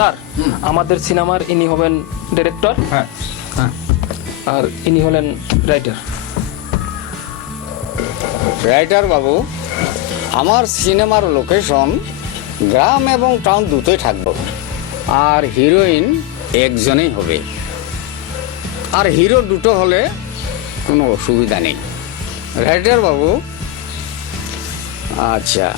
Sir আমাদের সিনেমার ইনি হবেন ডিরেক্টর, হ্যাঁ হ্যাঁ আর ইনি হলেন রাইটার। রাইটার বাবু, আমার সিনেমার লোকেশন গ্রাম এবং টাউন দুটোই থাকবো, আর হিরোইন একজনেই হবে, আর হিরো দুটো হলে কোনো অসুবিধা নেই। রাইটার বাবু, আচ্ছা,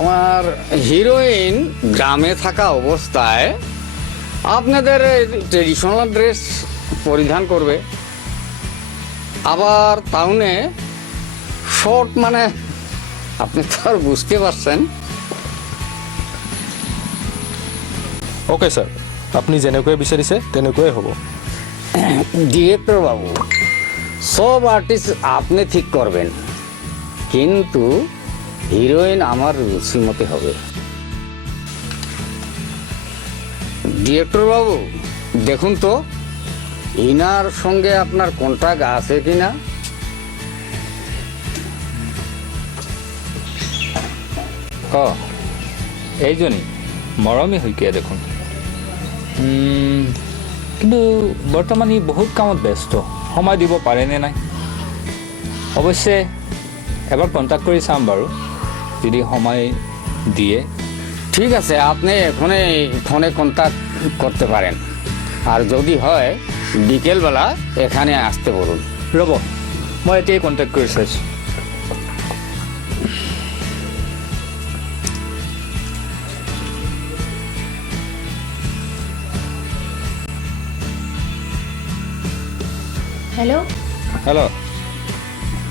আমার হিরোইন গ্রামে থাকা অবস্থায় আপনাদের ট্রেডিশনাল ড্রেস পরিধান করবে, আবার টাউনে শর্ট, মানে আপনি তো আর বুঝতে পারছেন। ওকে স্যার, আপনি যেনেকৈ বিচাৰিছে তেনেকৈয়ে হ'ব। ডিরেক্টর বাবু, সব আর্টিস্ট আপনি ঠিক করবেন, কিন্তু হিরোইন আমার রুচি মতে হবে। ডিরেক্টর বাবু দেখুন তো, ইনার সঙ্গে আপনার কন্ট্যাক্ট আছে কিনা? এইজনী মৰমী শইকীয়া দেখোন, কিন্তু বৰ্তমান ই বহুত কামত ব্যস্ত, সময় দিব পাৰেনে নাই। অৱশ্যে এবাৰ কণ্টেক্ট কৰি চাম বাৰু, যদি সময় দিয়ে। ঠিক আছে, আপনি এখনে ফোনে কন্ট্যাক্ট কৰতে পাৰেন, আৰ যদি হয় বিকেলবেলা এখানে আসতে বলুন। ৰ'ব, মই এতিয়াই কণ্টেক্ট কৰি চাইছোঁ। হেল্ল'। হেল্ল',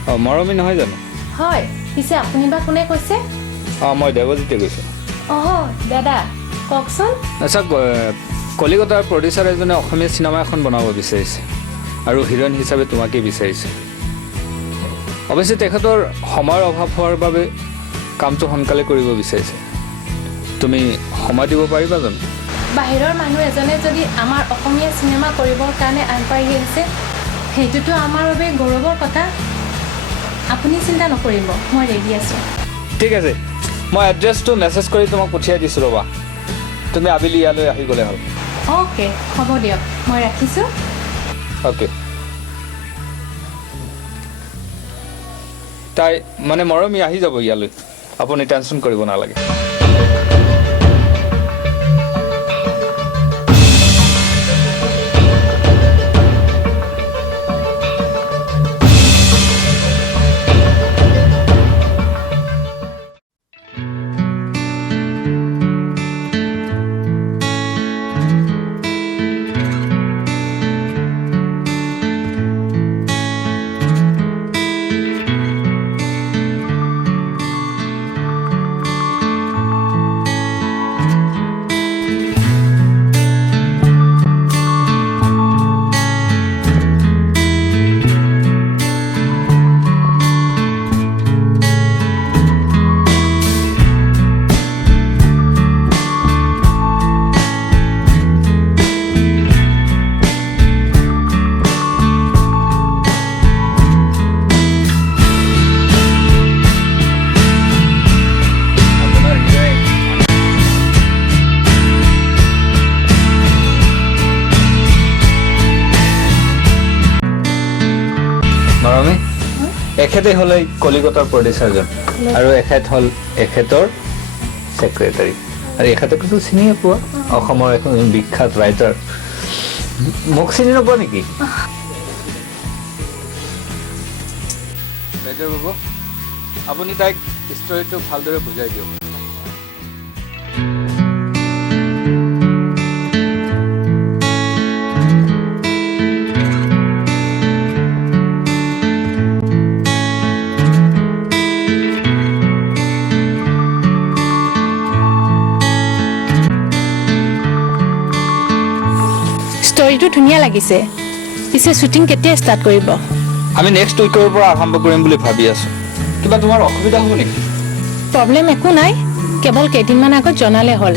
অঁ মৰমী নহয় জানো? হয়, পিছে আপুনি বা কোনে কৈছে? অঁ মই দেৱজিতে কৈছোঁ। অঁ দাদা কওকচোন। আচ্ছা, কলিকতাৰ প্ৰডিউচাৰ এজনে অসমীয়া চিনেমা এখন বনাব বিচাৰিছে, আৰু হিৰোইন হিচাপে তোমাকেই বিচাৰিছে। অৱশ্যে তেখেতৰ সময়ৰ অভাৱ হোৱাৰ বাবে কামটো সোনকালে কৰিব বিচাৰিছে। তুমি সময় দিব পাৰিবা জানো? বাহিৰৰ মানুহ এজনে যদি আমাৰ অসমীয়া চিনেমা কৰিবৰ কাৰণে আগবাঢ়ি আহিছে, সেইটোতো আমাৰ বাবে গৌৰৱৰ কথা। আপুনি চিন্তা নকৰিব, মই ৰেডি আছোঁ। ঠিক আছে, মই এড্ৰেছটো মেছেজ কৰি তোমাক পঠিয়াই দিছোঁ, ৰ'বা। তুমি আবেলি ইয়ালৈ আহি গ'লে হ'ল। অ'কে, হ'ব দিয়ক, মই ৰাখিছোঁ। অ'কে। তাই মানে মৰমী আহি যাব ইয়ালৈ, আপুনি টেনশ্যন কৰিব নালাগে। মৰমী, এখেতে হ'ল এই কলিকতাৰ প্ৰডিউচাৰজন, আৰু এখেত হ'ল এখেতৰ ছেক্ৰেটাৰী, আৰু এখেতকতো চিনিয়ে পোৱা, অসমৰ এখন বিখ্যাত ৰাইটাৰ। মোক চিনি নোপোৱা নেকি? ৰাইটাৰ বাবু, আপুনি তাইক ষ্টৰিটো ভালদৰে বুজাই দিয়ক। ষ্টৰিটো ধুনীয়া লাগিছে, পিছে শ্বুটিং কেতিয়া ষ্টাৰ্ট কৰিব? আমি নেক্সট উইকৰ পৰা আৰম্ভ কৰিম বুলি ভাবি আছোঁ। কিবা তোমাৰ অসুবিধা হ'ব নেকি? প্ৰব্লেম একো নাই, কেৱল কেইদিনমান আগত জনালে হ'ল।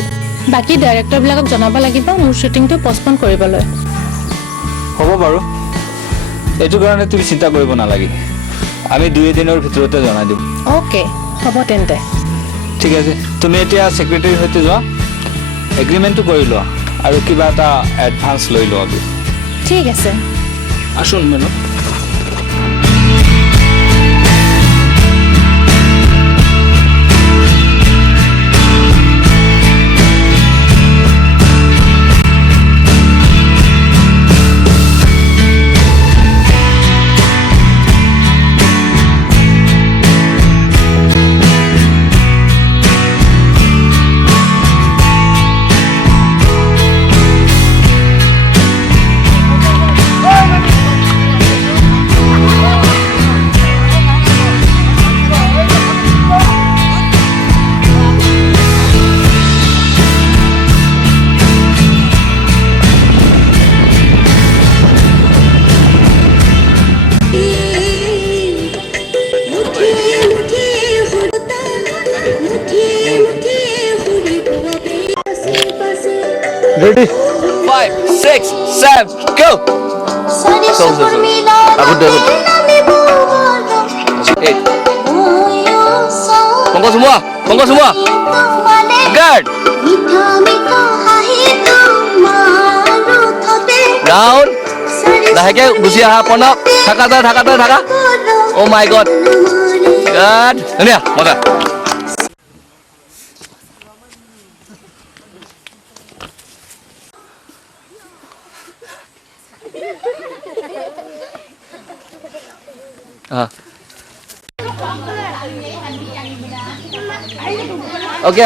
বাকী ডাইৰেক্টৰবিলাকক জনাব লাগিব মোৰ শ্বুটিংটো পষ্টপন কৰিবলৈ। হ'ব বাৰু, এইটো কাৰণে তুমি চিন্তা কৰিব নালাগে, আমি 2 দিনৰ ভিতৰতে জনাই দিম। অ'কে, হ'ব তেন্তে। ঠিক আছে, তুমি এতিয়া ছেক্ৰেটাৰীৰ সৈতে যোৱা, এগ্ৰিমেণ্টটো কৰি লোৱা। আৰু কিবা এটা এডভান্স লৈ লোৱাবি ঠিক আছে। আসুন madam. Ready 5, 6, 7, go! Bongko semua. Guard. Down. Lahirnya gusi aha ponok. Thaka. Oh my god. Good. Ini ya, maka. Oke.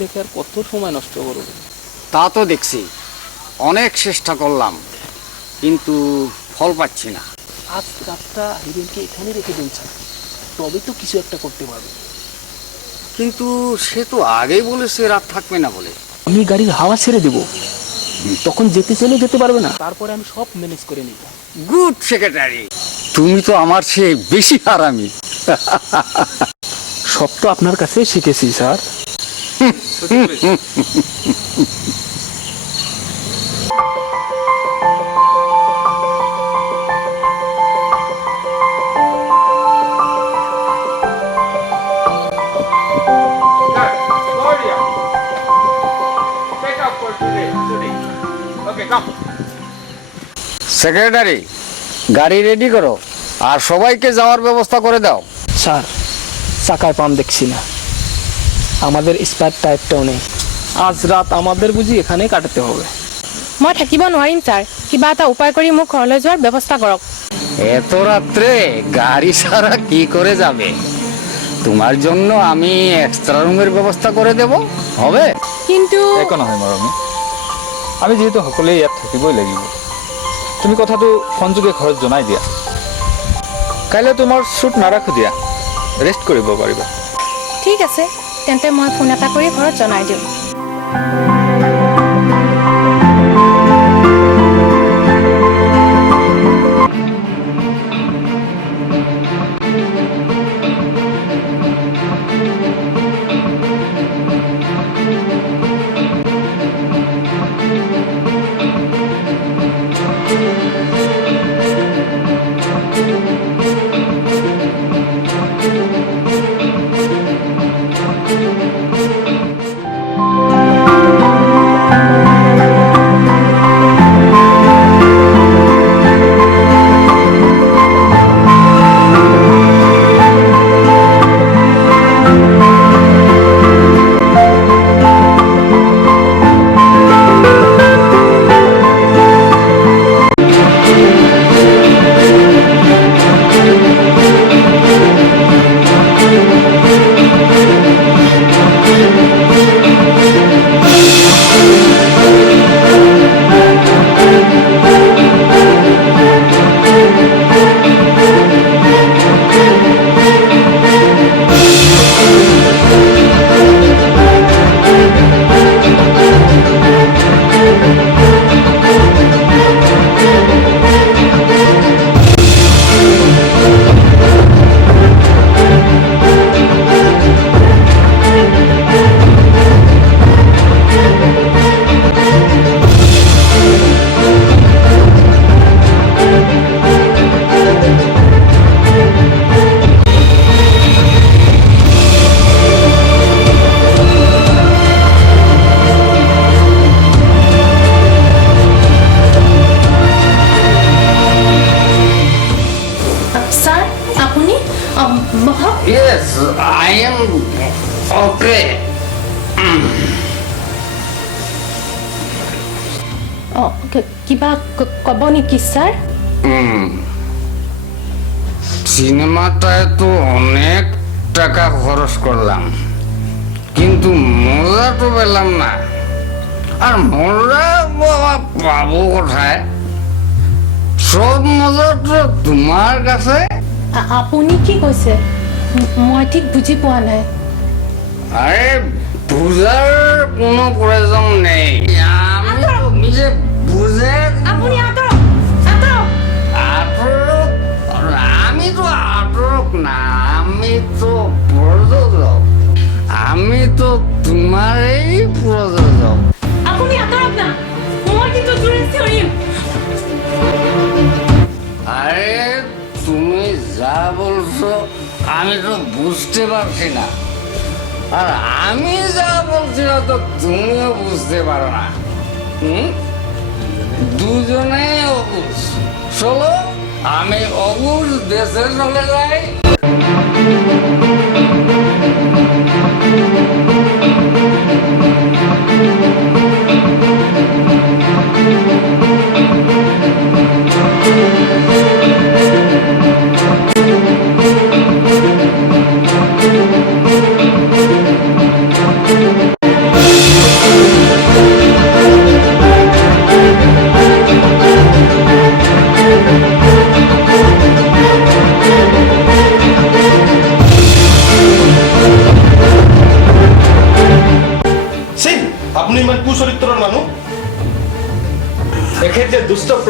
দেখে আর কত সময় নষ্ট করব। তা তো দেখছি, অনেক চেষ্টা করলাম কিন্তু ফল পাচ্ছি না। আজ রাতটা হিরোইনকে এখানে রেখে দিন স্যার, তবে তো কিছু একটা করতে পারবে। কিন্তু সে তো আগেই বলেছে রাত থাকবে না বলে। আমি গাড়ির হাওয়া ছেড়ে দেব, তখন যেতে চাইলে যেতে পারবে না, তারপরে আমি সব ম্যানেজ করে নিব। গুড সেক্রেটারি, তুমি তো আমার চেয়ে বেশি হারামি। সব তো আপনার কাছে শিখেছি স্যার। সেক্রেটারি, গাড়ি রেডি করো আর সবাইকে যাওয়ার ব্যবস্থা করে দাও। স্যার, চাকায় পাম দেখছি না, আমাদের স্পার টাইপটাও নেই। আজ রাত আমাদের বুঝি এখানে কাটাতে হবে। মই থাকিব নোৱাৰিম ছাৰ, কিবা এটা উপায় কৰি মোক ঘৰলৈ যোৱাৰ ব্যৱস্থা কৰক। এত রাত্রে গাড়ি ছাড়া কি করে যাবে? তোমার জন্য আমি এক্সট্রা রুমের ব্যবস্থা করে দেব, হবে? কিন্তু একো নহয় মৰমী, আমি যিহেতু সকলোৱে ইয়াত থাকিবই লাগিব, তুমি কথাটো ফোনযোগে ঘৰত জনাই দিয়া। কাইলৈ তোমাৰ শ্বুট নাৰাখো দিয়া, ৰেষ্ট কৰিব পাৰিবা। ঠিক আছে, তেন্তে মই ফোন এটা কৰি ঘৰত জনাই দিম। Yes, I am okay. কিবা ক'ব নেকি ছাৰ? সিনেমাটায় তো অনেক টাকা খরচ করলাম, কিন্তু মজা তো পেলাম না। আর মজা বাবা পাবো কোথায়? সব মজা তো তোমার কাছে। আপুনি কি কৈছে? মই ঠিক বুজি পোৱা নাই। আৰে বুঝাৰ কোনো প্ৰয়োজন নেই, আমি তো নিজে বুঝে আপুনি আঁতৰক, আঁতৰক। আটৰক, আমি তো আটৰক না, আমি তো প্ৰযোজক, আমি তো তোমাৰই প্ৰযোজক। আপুনি আঁতৰক না, মই কিন্তু জোৰে চিঞৰিম। আরে তুমি যা বলছো আমি তো বুঝতে পারছি না, আর আমি যা বলছি না তো তুমিও বুঝতে পারো না। দুজনে অবুঝ। চলো আমি অবুঝ দেশে চলে যাই।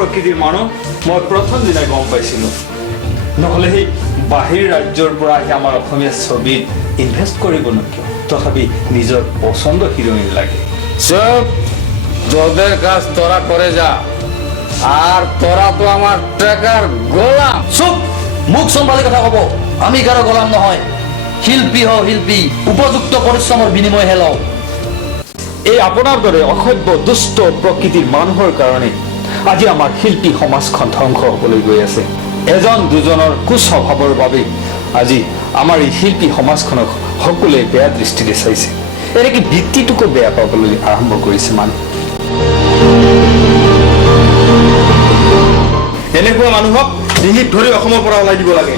প্ৰকৃতিৰ মানুহ মই প্ৰথম দিনাই গম পাইছিলোঁ। নহ'লে সেই বাহিৰ ৰাজ্যৰ পৰা আহি আমাৰ অসমীয়া ছবিত ইনভেষ্ট কৰিব কিয়? তথাপি নিজৰ পচন্দ হিৰোইন লাগে। চুপ, তোদের কাজ তোরা করে যা, আর তোরা তো আমার টাকার গোলাম। চুপ, মুখ চম্ভালি কথা ক'ব। আমি কাৰো গোলাম নহয়। শিল্পী হওঁ শিল্পী, উপযুক্ত পৰিশ্ৰমৰ বিনিময়হে লওঁ। এই আপোনাৰ দৰে অসভ্য দুষ্ট প্ৰকৃতিৰ মানুহৰ কাৰণে আজি আমাৰ শিল্পী সমাজখন ধ্বংস হ'বলৈ গৈ আছে। এজন দুজনৰ কুস্বভাৱৰ বাবে আজি আমাৰ এই শিল্পী সমাজখনক সকলোৱে বেয়া দৃষ্টিৰে চাইছে। এনেকৈ বৃত্তিটোকো বেয়া পাবলৈ আৰম্ভ কৰিছে মানুহ। এনেকুৱা মানুহক ডিঙিত ধৰি অসমৰ পৰা ওলাই দিব লাগে।